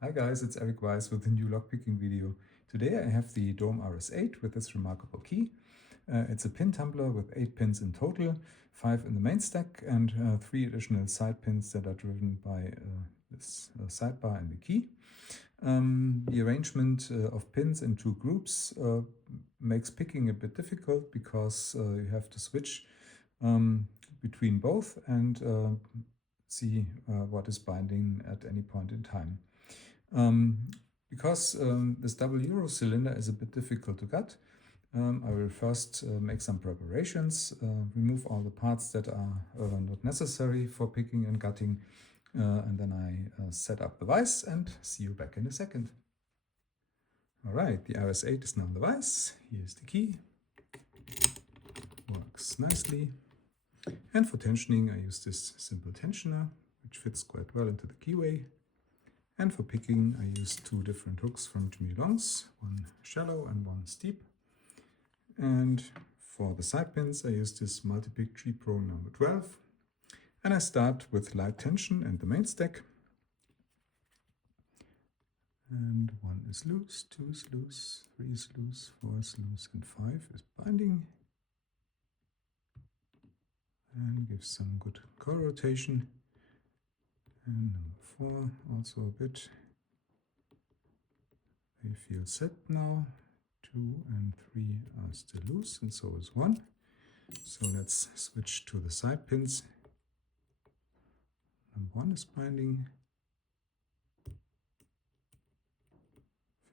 Hi guys, it's Erik-Weisz with a new lockpicking video. Today I have the DOM RS8 with this remarkable key. It's a pin tumbler with 8 pins in total, 5 in the main stack and 3 additional side pins that are driven by this sidebar and the key. The arrangement of pins in 2 groups makes picking a bit difficult because you have to switch between both and see what is binding at any point in time. Because this double Euro cylinder is a bit difficult to gut, I will first make some preparations, remove all the parts that are not necessary for picking and gutting, and then I set up the vise and see you back in a second. Alright, the RS8 is now in the vise. Here's the key. Works nicely. And for tensioning I use this simple tensioner, which fits quite well into the keyway. And for picking, I use 2 different hooks from JimyLongs, one shallow and one steep. And for the side pins, I use this Multipick Tree Pro number 12. And I start with light tension and the main stack. And 1 is loose, 2 is loose, 3 is loose, 4 is loose, and 5 is binding. And gives some good co-rotation. And number 4 also a bit. They feel set now. 2 and 3 are still loose, and so is 1. So let's switch to the side pins. Number 1 is binding.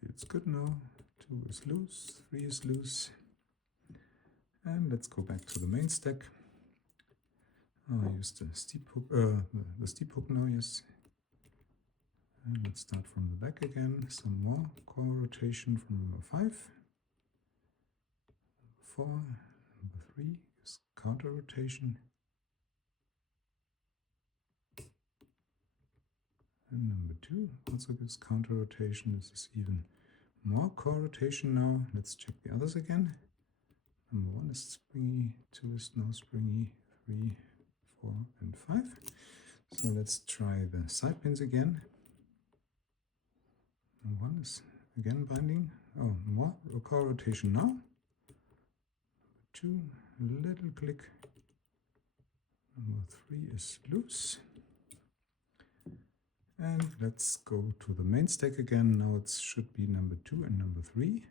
Feels good now. 2 is loose, 3 is loose. And let's go back to the main stack. I use the steep hook now, yes. And let's start from the back again. Some more core rotation from number 5. Number 4, number 3 is counter rotation. And number 2 also gives counter rotation. This is even more core rotation now. Let's check the others again. Number 1 is springy, 2 is no springy, 3, 4, and 5. So let's try the side pins again. Number 1 is again binding. Oh, more core rotation now. Number 2, a little click. Number 3 is loose. And let's go to the main stack again. Now it should be number 2 and number 3.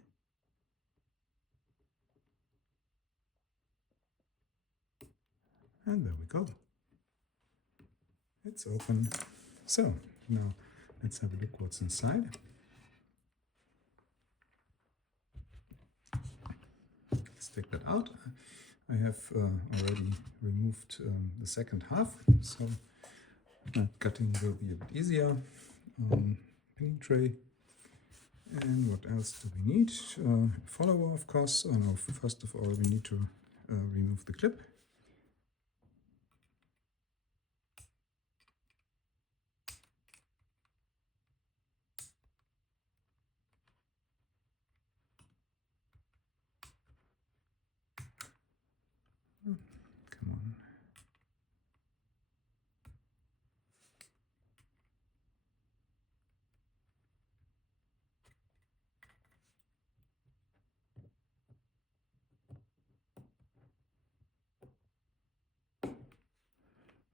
And there we go. It's open. So now let's have a look what's inside. Let's take that out. I have already removed the second half, so cutting will be a bit easier. Pinning tray. And what else do we need? Follower, of course. Oh no, first of all we need to remove the clip. Come on.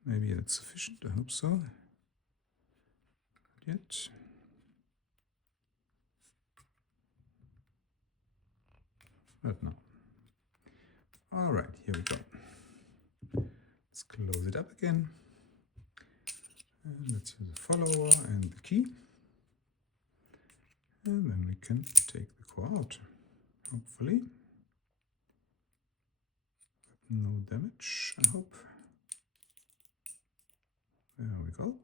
Maybe that's sufficient, I hope so. Not yet. But no. Alright, here we go. Let's close it up again. And let's use the follower and the key. And then we can take the core out, hopefully. No damage, I hope. There we go.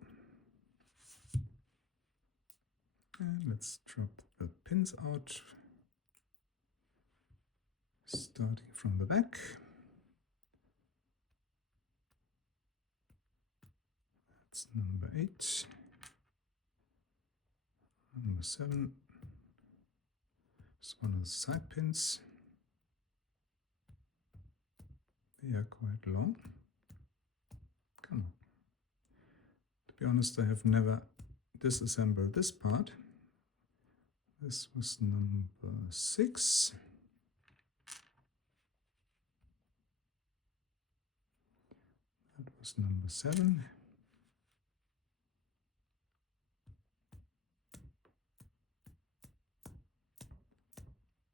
And let's drop the pins out, starting from the back. That's number 8. Number 7. It's one of the side pins. They are quite long. Come on. To be honest, I have never disassemble this part. This was number 6. That was number 7.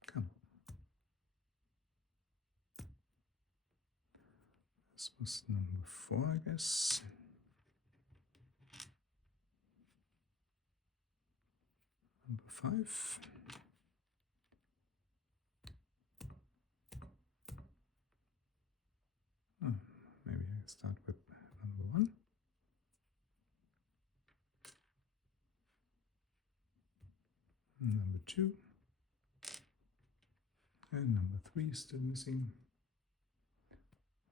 Come. This was number 4, I guess. Number 5. Oh, maybe I start with number 1. Number 2. And number 3 is still missing.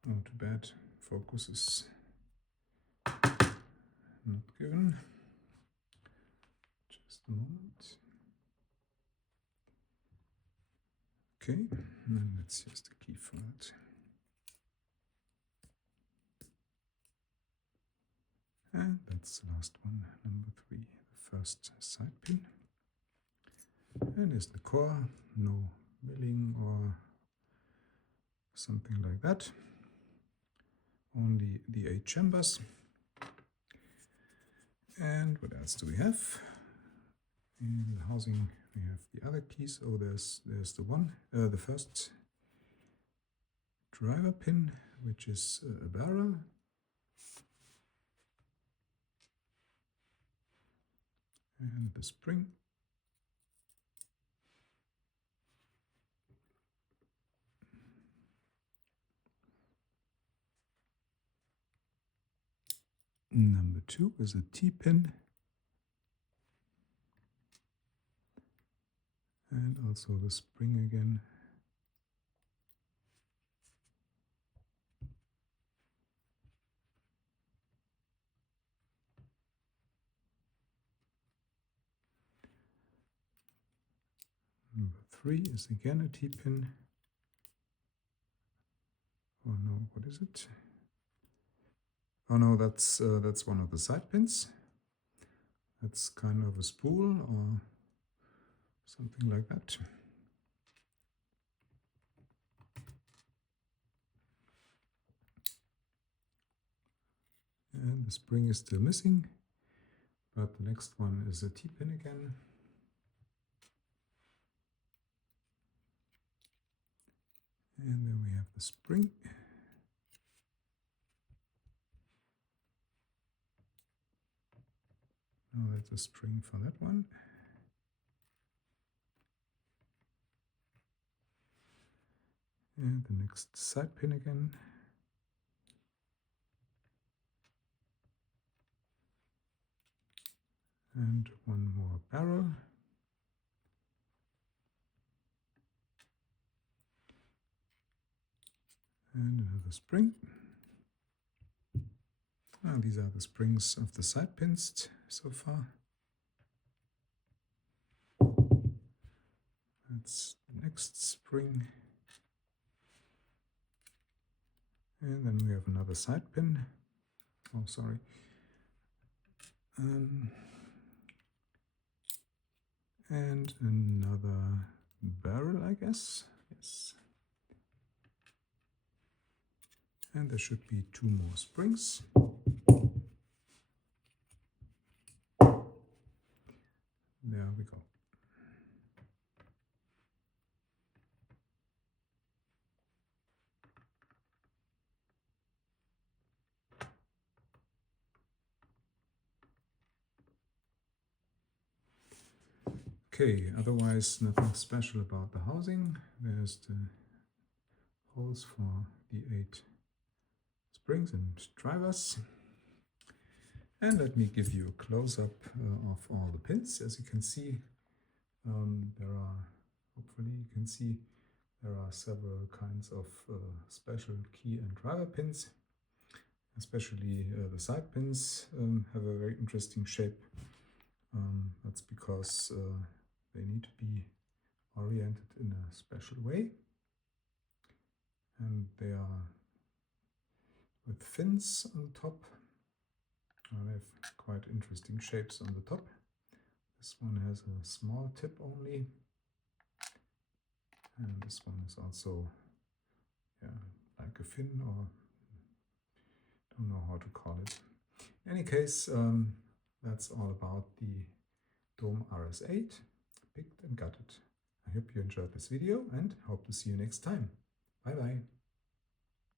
Oh, too bad. Focus is not given. Just a moment. Okay, and let's use the key for it. And that's the last one, number 3, the first side pin. And here's the core, no milling or something like that. Only the 8 chambers. And what else do we have? In the housing we have the other keys. Oh, there's the one, the first driver pin, which is a barrel. And the spring. Number 2 is a T-pin. And also the spring again. Number 3 is again a T-pin. Oh no, what is it? Oh no, that's one of the side pins. That's kind of a spool or something like that. And the spring is still missing, but the next one is a T-pin again. And then we have the spring. Oh, that's a string for that one. And the next side pin again. And one more barrel. And another spring. Oh, these are the springs of the side pins so far. That's the next spring. And then we have another side pin. Oh, sorry. And another barrel, I guess. Yes. And there should be 2 more springs. There we go. Okay, otherwise nothing special about the housing. There's the holes for the 8 springs and drivers. And let me give you a close-up of all the pins. As you can see, hopefully you can see, there are several kinds of special key and driver pins. Especially the side pins have a very interesting shape. That's because they need to be oriented in a special way. And they are with fins on the top. They have quite interesting shapes on the top. This one has a small tip only, and this one is also like a fin, or don't know how to call it. In any case, that's all about the DOM RS8 Picked and Gutted. I hope you enjoyed this video and hope to see you next time. Bye bye.